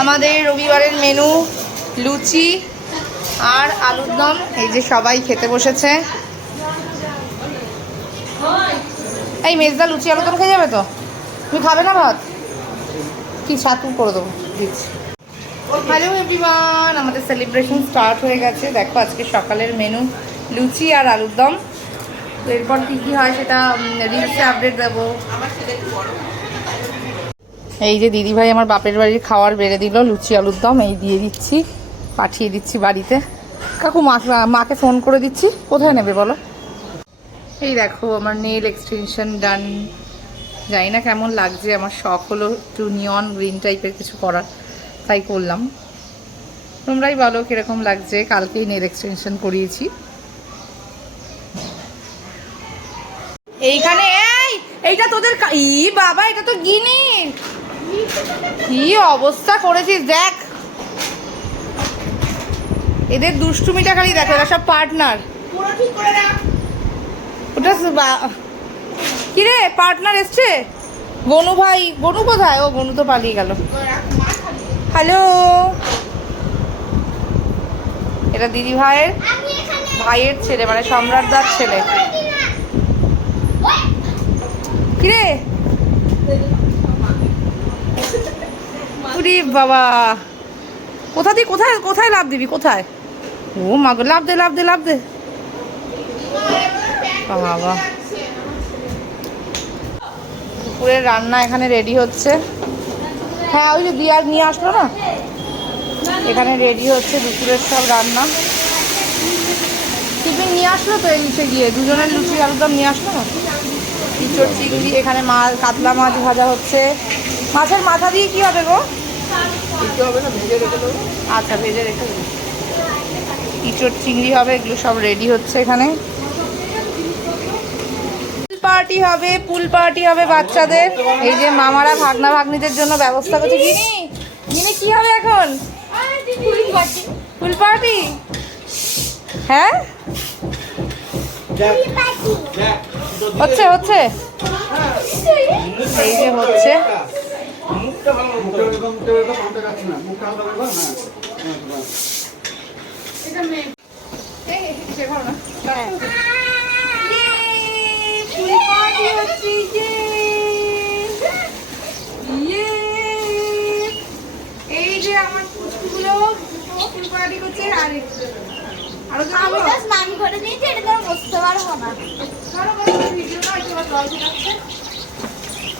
আমাদের রবিবারের মেনু লুচি আর আলুর দম। এই যে সবাই খেতে বসেছে। এই মেজদা লুচি আলুর দম খেয়ে যাবে তো? তুমি খাবে না ভাত? কি ছাতু করে দেবো দিচ্ছি। হ্যালো এভরিওয়ান, আমাদের সেলিব্রেশন স্টার্ট হয়ে গেছে। দেখো আজকে সকালের মেনু লুচি আর আলুর দম। তো এরপর কী কী হয় সেটা রিলসে আপডেট দেবো। এই যে দিদিভাই আমার বাপের বাড়ির খাওয়ার বেড়ে দিল, লুচি আলুর দম এই দিয়ে দিচ্ছি, পাঠিয়ে দিচ্ছি বাড়িতে। কাকু মাকে ফোন করে দিচ্ছি, কোথায় নেবে বলো। এই দেখো আমার নেল এক্সটেনশন ডান। জানি না কেমন লাগছে, আমার শখ হলো একটু নিয়ন গ্রিন টাইপের কিছু করার, তাই করলাম। তোমরাই বলো কীরকম লাগছে। কালকেই নেল এক্সটেনশন করিয়েছি। এইখানে এইটা তোদের ই বাবা, এটা তো গিনির। কি অবস্থা করেছিস দেখ, এদের দুষ্টুমিটা খালি দেখো। এরা সব পার্টনার। ওটা কিরে পার্টনার এসছে। গনু ভাই, গনু কোথায়? ও গনু তো পালিয়ে গেল। হ্যালো, এটা দিদি ভাইয়ের ছেলে, মানে সম্রাটদার ছেলে। কিরে বাবা, কোথায় লাভ দিবি? কোথায়? ও মা গো, লাভ দে বাবা। দুপুরের রান্না এখানে রেডি হচ্ছে। হ্যাঁ, ওই যে দিয়ার নিয়ে আসলো না, এখানে রেডি হচ্ছে দুপুরের সব রান্না। টিফিন নিয়ে আসলো তো, এসে গিয়ে দুজনের লুচি আলুর দম নিয়ে আসলো না। ইঁচড় চিংড়ি, এখানে মাছ, কাতলা মাছ ভাজা হচ্ছে। মাছের মাথা দিয়ে কি হবে গো? আচ্ছা, ভেজে রেখে দেবো। ইঁচড় চিংড়ি হবে, এগুলো সব রেডি হচ্ছে এখানে। পুল পার্টি হবে বাচ্চাদের। এই যে মামারা ভাগনা ভাগ্নিদের জন্য ব্যবস্থা করছে। গিনি কি হবে এখন? Pool party. হ্যাঁ, হচ্ছে এই যে হচ্ছে। এই যে আমার পুচকুগুলো ফুল পার্টি করছে।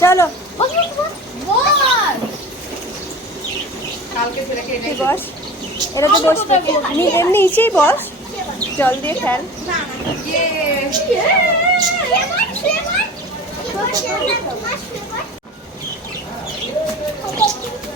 চলো কালকে ছেলেকে বস, এটা তো বস, নিচেই বস, জল দিয়ে ফেল।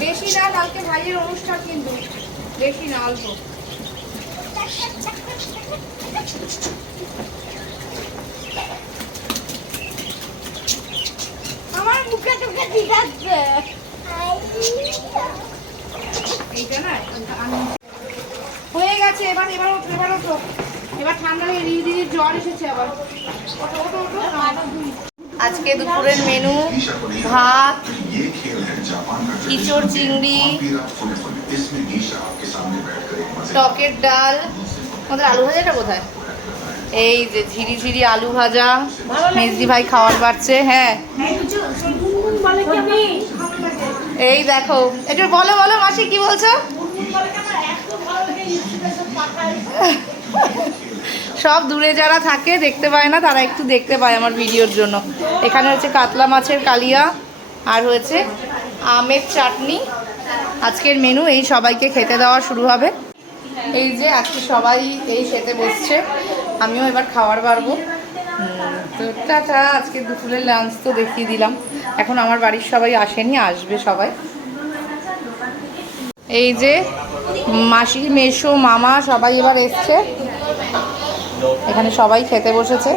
বেশি না, কালকে ভাইয়ের অনুষ্ঠান, কিন্তু বেশি না, অল্প। আমার মুখে টুকে ঠিক আছে। এইটা না হয়ে গেছে। এবার ঠান্ডা লেগে দিদির জ্বর এসেছে আবার। আজকে দুপুরের মেনু ভাত, ইঁচড় চিংড়ি, টকের ডাল। আমাদের আলু ভাজাটা কোথায়? এই যে ঝিরি আলু ভাজা। মেজদি ভাই খাওয়ার বাড়ছে। হ্যাঁ, এই দেখো, একটু বলো মাসি কি বলছো? সব দূরে যারা থাকে দেখতে পায় না, তারা একটু দেখতে পায় আমার ভিডিওর জন্য। এখানে হচ্ছে কাতলা মাছের কালিয়া, আর হয়েছে আমের চাটনি। আজকের মেনু এই, সবাইকে খেতে দেওয়া শুরু হবে। এই যে আজকে সবাই এই খেতে বসছে, আমিও এবার খাওয়ার পারবো। তো টাটা। আজকে দুপুরের লাঞ্চ তো দেখিয়ে দিলাম। এখন আমার বাড়ির সবাই আসেনি, আসবে সবাই। এই যে মাসি, মেসো, মামা সবাই এবার এসছে। এখানে সবাই খেতে বসেছে।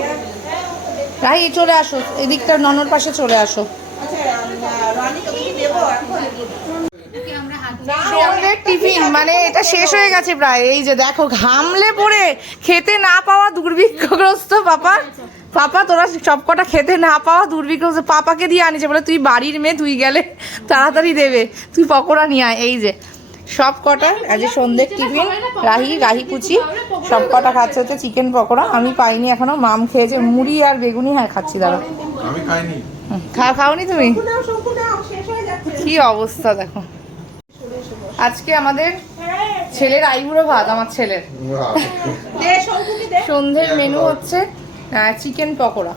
রাই চলে আসো, এদিকটার ননর পাশে চলে আসো। সন্ধ্যের টিফিন মানে এটা শেষ হয়ে গেছে প্রায়। এই যে দেখো ঘামলে পড়ে খেতে না পাওয়া দুর্ভিক্ষগ্রস্ত পাপা। পাপা তোরা সবকটা খেতে না পাওয়া দুর্ভিক্ষগ্রস্ত পাপাকে দিয়ে আনিছে, বলে তুই বাড়ির মেয়ে, তুই গেলে তাড়াতাড়ি দেবে, তুই পকোড়া নিয়ে আয়। এই যে সব কটা আজ সন্ধ্যের টিফিন রাহি কুচি সব কটা খাচ্ছে হচ্ছে চিকেন পকোড়া। আমি পাইনি এখনো, মাম খেয়েছে মুড়ি আর বেগুনি। হ্যাঁ খাচ্ছি, দাঁড়া। আমি খাইনি। খাওনি তুমি? কি অবস্থা দেখো। আজকে আমাদের ছেলের আইবুড়ো ভাত, আমার ছেলের সন্ধ্যের মেনু হচ্ছে চিকেন পকোড়া।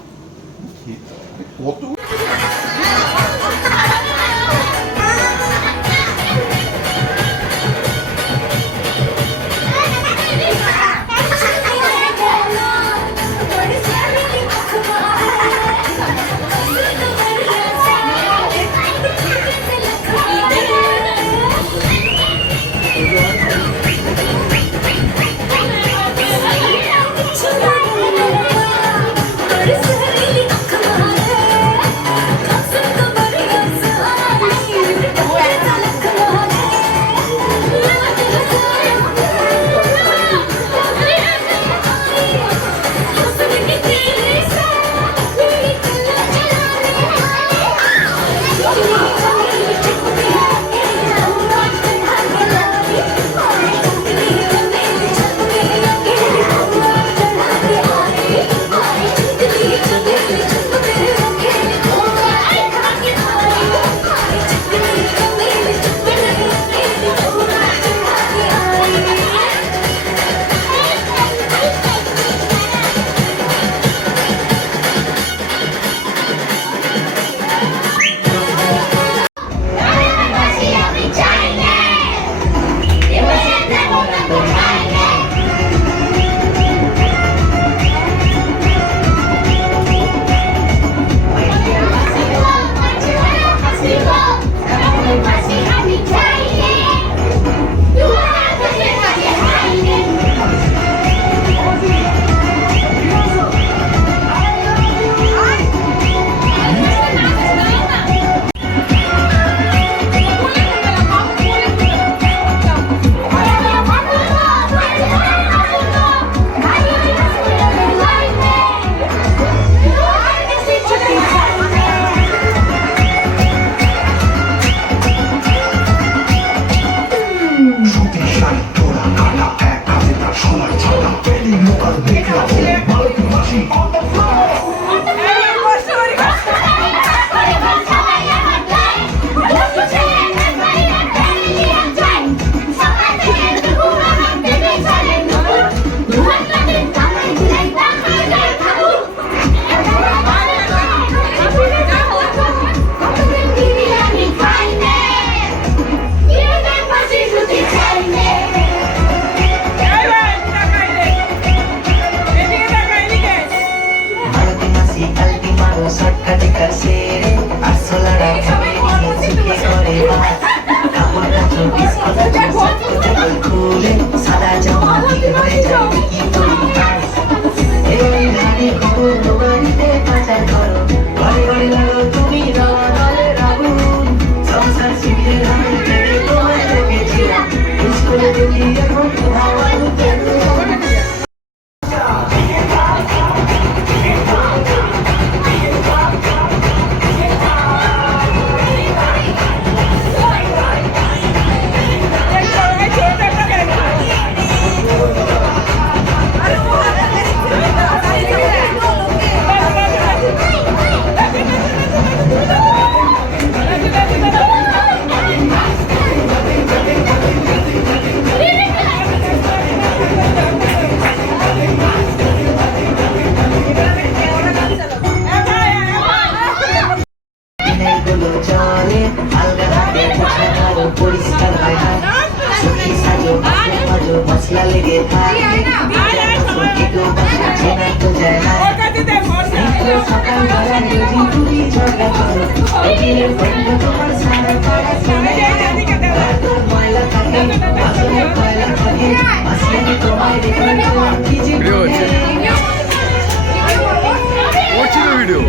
ভিডিও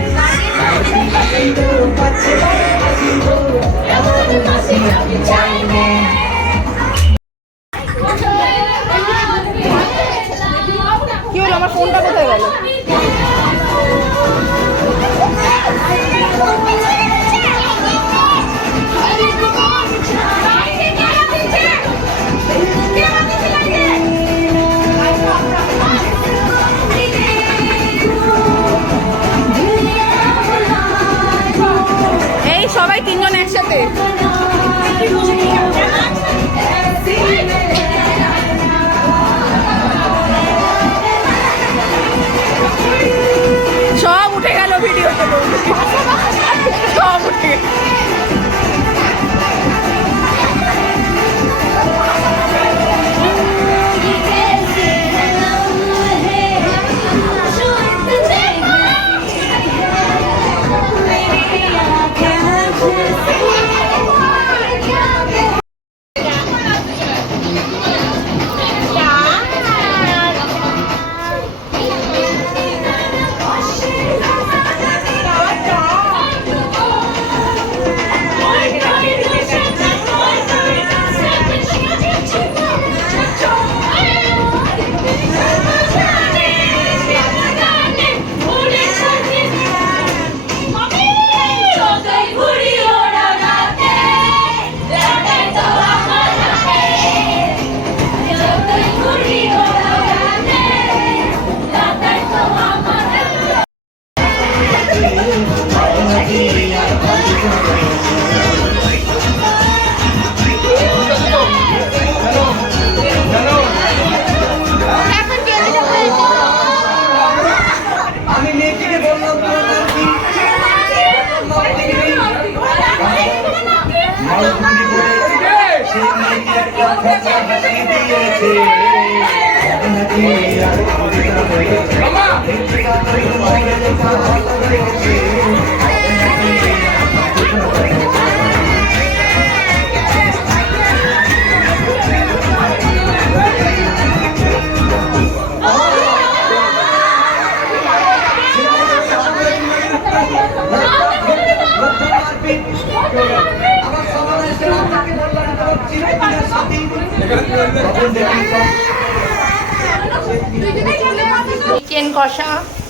চিকেন কষা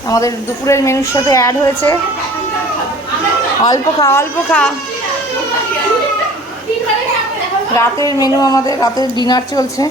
আমাদের দুপুরের মেনুর সাথে অ্যাড হয়েছে। অল্প খা, অল্প খা। রাতের মেনু আমাদের, রাতের ডিনার চলছে।